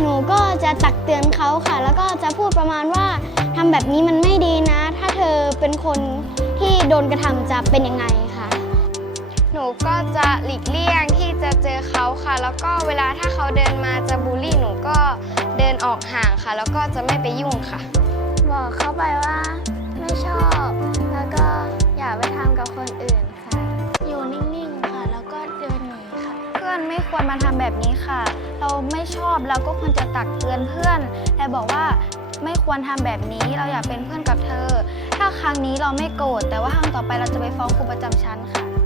หนูก็จะตักเตือนเขาค่ะ แล้วก็จะพูดประมาณว่าทำแบบนี้มันไม่ดีนะ ถ้าเธอเป็นคนที่โดนกระทำจะเป็นยังไงค่ะ หนูก็จะหลีกเลี่ยงที่จะเจอเขาค่ะ แล้วก็เวลาถ้าเขาเดินมาจะบูลลี่หนูก็เดินออกห่างค่ะ แล้วก็จะไม่ไปยุ่งค่ะ บอกเขาไปว่าไม่ชอบ แล้วก็อย่าไปทำกับคนอื่น ไม่ควรมาทำแบบนี้ค่ะ เราไม่ชอบเราก็ควรจะตักเตือนเพื่อน แต่บอกว่าไม่ควรทำแบบนี้เราอยากเป็นเพื่อนกับเธอ ถ้าครั้งนี้เราไม่โกรธแต่ว่าครั้งต่อไปเราจะไปฟ้องครูประจำชั้นค่ะ